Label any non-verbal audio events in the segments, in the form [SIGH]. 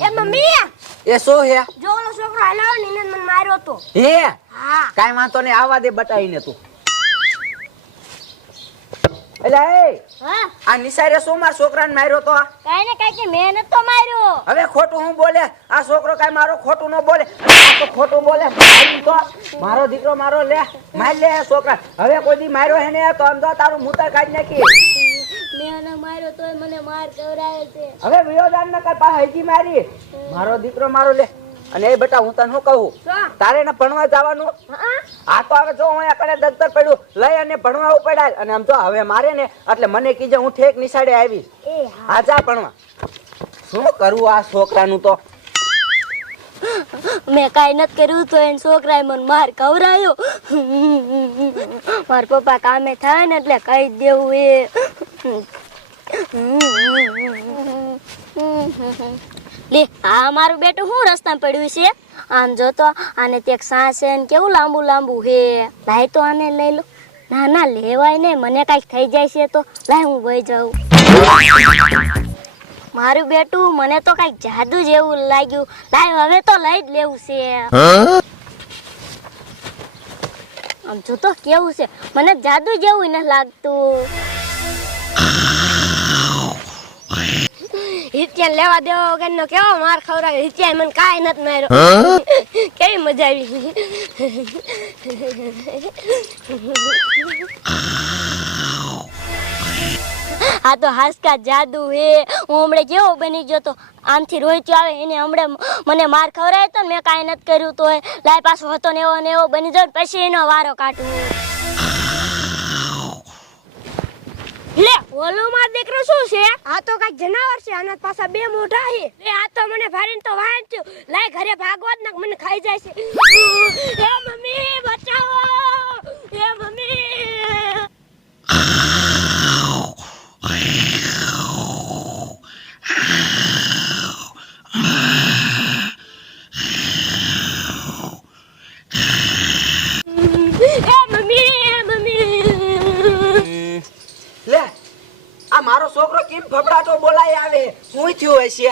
એ mummy! એ શું હે? જો ઓલો છોકરો હાલ્યો ને એને મને માર્યો તો. હે? હા. કાઈ વાંધો નહીં આવા દે બટાઈને તું. એટલે એ! હા. આ નિસારે શું માર છોકરાને માર્યો તો કાઈ ને કાઈ કે મેં નતો માર્યો. હવે ખોટું હું બોલે? આ છોકરો કાઈ મારો ખોટું ન બોલે? તો ખોટું બોલે? મારી તો મારો દીકરો મારો લે માર લે છોકરા. હવે કોઈ દી માર્યો હે ને તો આમ તો તારું મૂતર કાઢી નાખી. મેં એને માર્યો તોય મને માર કવરાયો છે. હવે વિયોદાન ન કર પા હજી મારી. મારો દીકરો મારો લે. અને એ બેટા હું તને શું કહું? તારે એને ભણવા જવાનું? હા? આ તો હવે જો હું એકડે દફતર પડ્યું લઈ અને ભણવા ઉપડાય અને આમ જો હવે મારે ને એટલે મને કીજે હું ઠેક નિશાળે આવીશ. હા. જા ભણવા. શું કરવું આ છોકરાનું તો? મેં કાઈ નથી કર્યું તો એને છોકરાએ મને માર કવરાયો મારા પપ્પા કામે થાય ને એટલે કહી દેવું એ. લે, આ મારું બેટું શું રસ્તામાં પડ્યું છે? આમ જો તો, આને તે સાસ કેવું લાંબુ લાંબુ હે લાય તો આને લઈ લો. ના ના, લેવાય ને મને કાંઈક થઈ જાય છે તો લાય હું વહી જાઉં. મારું બેટું, મને તો કાંઈક જાદુ જેવું લાગ્યું. લાય, હવે તો લઈ જ લેવું છે. આમ જો તો કેવું છે? મને જાદુ જેવું નથી લાગતું. હિત્યાન લેવા દેવા વગરનો કેવો માર ખવડાવ્યો? હિત્યાન મને કાંઈ નથી માર્યો. [LAUGHS] કેવી મજા આવી? [LAUGHS] આ તો હાસકા જાદુ હે. હું હમણે કેવો બની ગયો તો? આમથી રોહિત્યો આવે એને હમણે મને માર ખવડાવ્યો તો મેં કાંઈ નથી કર્યું તો લાય પાછો હતો ને એવો ને એવો બની ગયો ને પછી એનો વારો કાઢું લે ઓલો માર દીકરો શું છે? આ તો કઈ જનાવર છે આના પાછા બે મોઢા છે. એ આ તો મને ફાડીને તો વાંચ્યું લાય ઘરે ભાગવત જ ને મને ખાઈ જાય છે એ મમ્મી બચાવો એ મમ્મી એ મમ્મી મમ્મી લે આ મારો છોકરો તો બોલાય આવે. શું થયું હશે?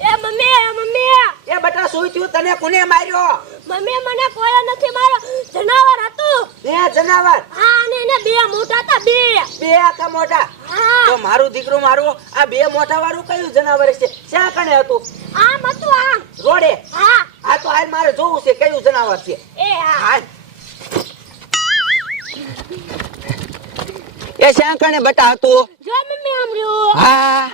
એ મમ્મી એ મમ્મી. એ બટા શું થયું? તને કોને માર્યો? મમ્મી મને કોઈ નથી મારો જનાવર હતું. એ જનાવર? હા અને એને બે મોટા હતા બે. બે આખા મોટા? તો મારું દીકરું મારું આ બે મોટા વાળું કયું જનાવર છે? શા કણે હતું? આમ હતું આમ. રોડે? હા. આ તો હાલ મારે જોવું છે કયું જનાવર છે? એ હા. હાલ. એ શા કણે બટા હતું? જો મમ્મી આમ હા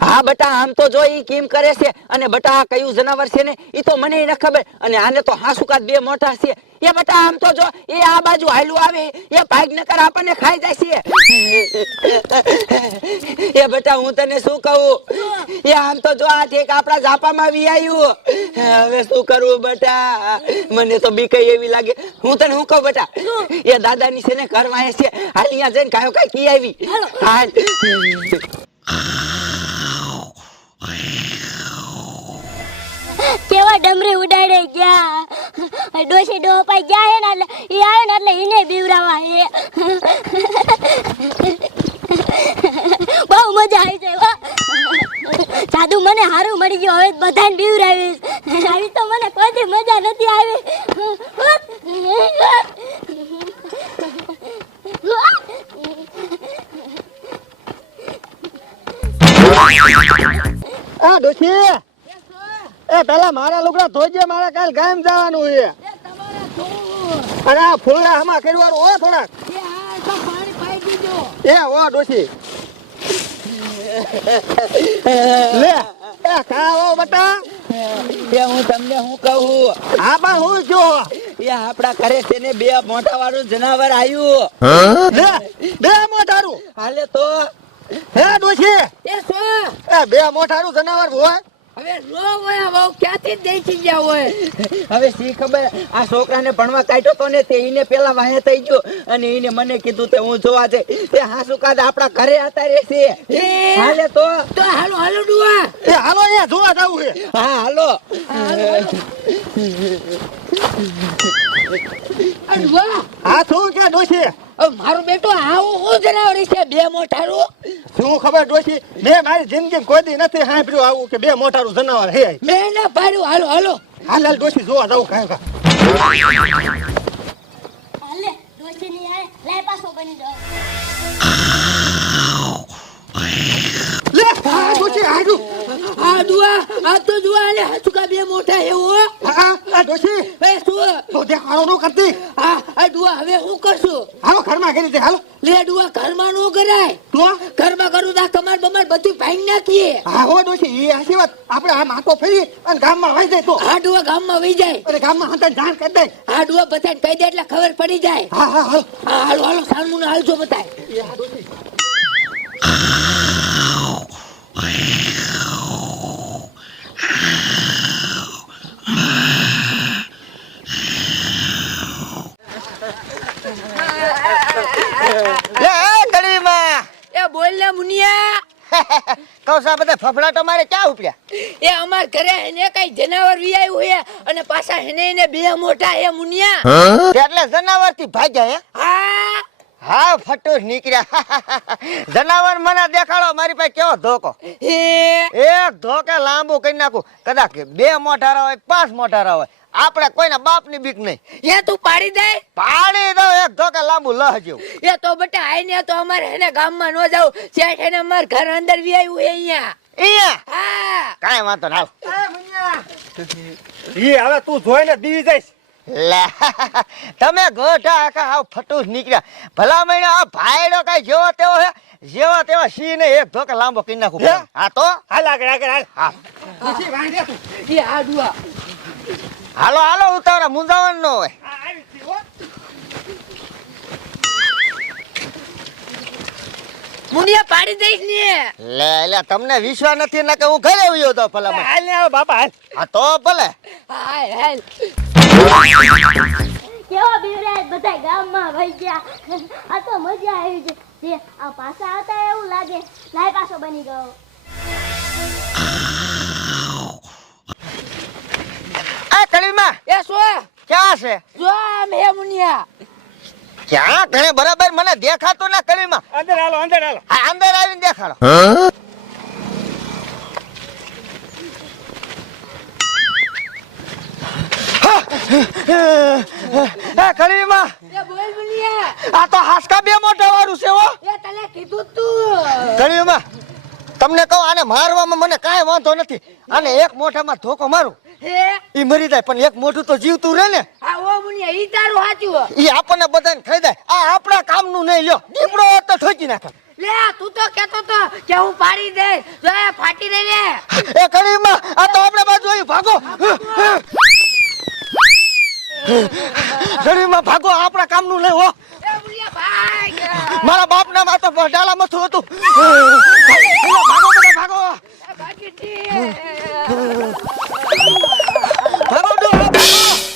હા બટા આમ તો જો ઈ કેમ કરે છે? અને બટા કયું જનાવર છે ને? ઈ તો મને ન ખબર. અને આને તો હાસુકાત બે મોટા છે. એ બટા આમ તો જો એ આ બાજુ હાલું આવે એ ભાગ નકર આપણને ખાઈ જાય છે એ બટા હું તને શું કહું? એ આમ તો જો આ ઠેક આપણા ઝાપામાં વી આવ્યું હવે શું કરવું બટા? મને તો બીક એવી લાગે. હું તને હું કહું બટા? એ દાદાની છે ને ઘર વાંહે છે. હાલ અહીંયા જઈને કાયો કાંઈ કી આવી. હાલ. કેવા ડમરી ઉડાડે ગયા? ડોસી ડો પાઈ હે ને એટલે એ આવે ને એટલે એને બીવરાવા હે. બહુ મજા આવી જાય જાદુ મને હારું મળી ગયું, હવે બધાને બીવરાવીશ આવી તો મને કોઈ મજા નથી આવી. આ ડોશી! એ પેલા મારા લુગડા ધોજે મારે કાલ ગામ જવાનું છે. અને આ ફૂલડા હમા કરવાનું ઓ થોડાક. એ ઓ ડોશી. લે એ ખાઓ બટા. એ હું તમને હું કહું? હા પણ હું જો એ આપડા ઘરે છે ને બે મોટા વાળું જનાવર આવ્યું બે મોટારું. હાલે તો. હે ડોશી. એ બે મોટારું જનાવર હોય? હવે રો હોય બહુ ક્યાંથી દેખી ગયા હોય? હવે સી ખબર? આ છોકરાને ભણવા કાઢ્યો તો ને તે ઈને પેલા વાયા થઈ ગયો. અને ઈને મને કીધું તે હું જોવા જઈ. તે હાસુ કાદ આપણા ઘરે હતા રે છે. હાલે તો? તો હાલો હાલો ડુઆ. એ હાલો અહીંયા જોવા જાવું છે. હા હાલો. હા શું કે ડોશી? મારું બેટું આવું હું જનાવર છે બે મોટારું શું ખબર ડોશી? મેં મારી જિંદગી કોઈ દી નથી સાંભળ્યું આવું કે બે મોટારું જનાવર હે. મેં ના પાડ્યું. હાલો હાલો. હાલ હાલ ડોશી જોવા જવું કાંઈ કા. હાલે ડોશીની આય લાય પાછો બની જાવ લે આ ડોશી હાજુ આ તો દુઆ લે હાચુકા બે મોટા હે. હો આ ડોશી એ શું તો દેખાડો ન કરતી. આ આ દુઆ હવે હું કરશું? હાલો ઘરમાં કરી દે હાલો. લે દુઆ ઘરમાં નો કરાય. તો? ઘરમાં કરું તો કમાર બમાર બધું ભાંગી નાખીએ. હા હો ડોશી એ હાચી વાત. આપણે આ માથો ફેરી અને ગામમાં વાઈ જાય તો. આ દુઆ ગામમાં વહી જાય. અને ગામમાં હતા જાણ કરી દે. આ દુઆ બધાને કહી દે એટલે ખબર પડી જાય. હા હા હાલો. હા હાલો હાલો સાનમું હાલજો બતાય એ આ ડોશી લે એ ગળીમાં એ બોલ ને મુનિયા કૌસા બધા ફફડાટો મારે ક્યાં ઉપડ્યા? એ અમાર ઘરે એને કઈ જનાવર વિયાયું હે? અને પાછા એને એને બે મોટા હે મુનિયા. એટલે જનાવરથી ભાગ્યા હે? હા. હા ફટુસ નીકળ્યા. [LAUGHS] જનાવર મને દેખાડો મારી પાસે કેવો ધોકો? એ એક ધોકે લાંબુ કરી નાખું. કદાચ બે મોટારા હોય પાંચ મોટારા હોય. આપણે કોઈના બાપની બીક નહીં. એ તું પાડી દે. પાડી દો એક ધોકે લાંબુ લહ જેવું. એ તો બટા આઈને તો અમારે એને ગામમાં ન જાવ શેઠ એને અમાર ઘર અંદર વી આવ્યું એ અહીંયા. અહીંયા? હા. કાંઈ વાંધો ના ઈ હવે તું જોઈને દીવી જઈશ. [LAUGHS] તમે ગોઠા આખા આવ ફટુસ નીકળ્યા. ભલા મહિને આ ભાઈડો કઈ જેવો તેવો હે? જેવા તેવા સિંહ ને એક ધોકે લાંબો કરી નાખું હા? તો? હાલ આગળ આગળ હાલ. હા. ડોશી વાંધે તું? એ આ દુઆ. હાલો હાલો ઉતાવળા મુંજાવણ નો હોય. આ આવી છી, હો. મુનિયા પાડી દઈશ ને. લે લે તમને વિશ્વાસ નથી ને કે હું ઘરે આવ્યો તો ભલા હાલ ને હવે બાપા હાલ. હા તો ભલે. હાલ હાલ. કેવો બીવરાજ બધા ગામમાં ભાઈ ગયા. આ તો મજા આવી છે જે આ પાછા આવતા એવું લાગે. લાય પાછો બની ગયો. કડીમાં ક્યાં છે? જો આમ હે મુનિયા. ક્યાં? ઘણે બરાબર મને દેખાતું ના કડીમાં અંદર હાલો અંદર હાલો. આ અંદર આવીને દેખાડો. એ બોલ મુનિયા. આ તો હાસકા બે મોટા વાળું છે હો. એ તને કીધું તું. કડીમાં તમને કહું આને મારવામાં મને કાંઈ વાંધો નથી. આને એક મોઢામાં ધોકો મારું. એ મરી જાય પણ એક મોઢું તો જીવતું રહે ને. આ ઓ મુનિયા ઈ તારું સાચું ઈ આપણને બધાને ખાઈ જાય આ આપણા કામનું નહીં લ્યો. દીપડો તો ઠોકી નાખે. લે તું તો કેતો તો કે હું પાડી દે જો એ ફાટી દે લે એ કડીમાં આ તો આપણે બાજુ આવી ભાગો. કડીમાં ભાગો આપણા કામનું નહીં હો. મારા બાપ ના માતા ડાલા મથું હતું. ભાગો બધા ભાગો.